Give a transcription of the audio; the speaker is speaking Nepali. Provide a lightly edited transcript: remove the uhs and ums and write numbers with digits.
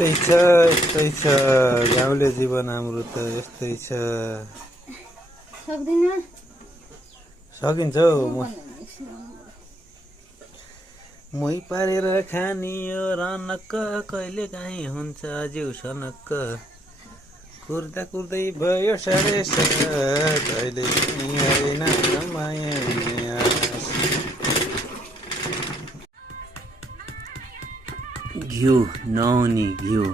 यस्तै छ गाउँले जीवन हाम्रो त यस्तै छ। सकिन्छ हौ मै पारेर खानी यो रनक्क कहिले काहीँ हुन्छ जिउ सनक्क कुर्दा कुर्दै भयो साढे सात कहिले होइन माया घिउ नहुने घिउ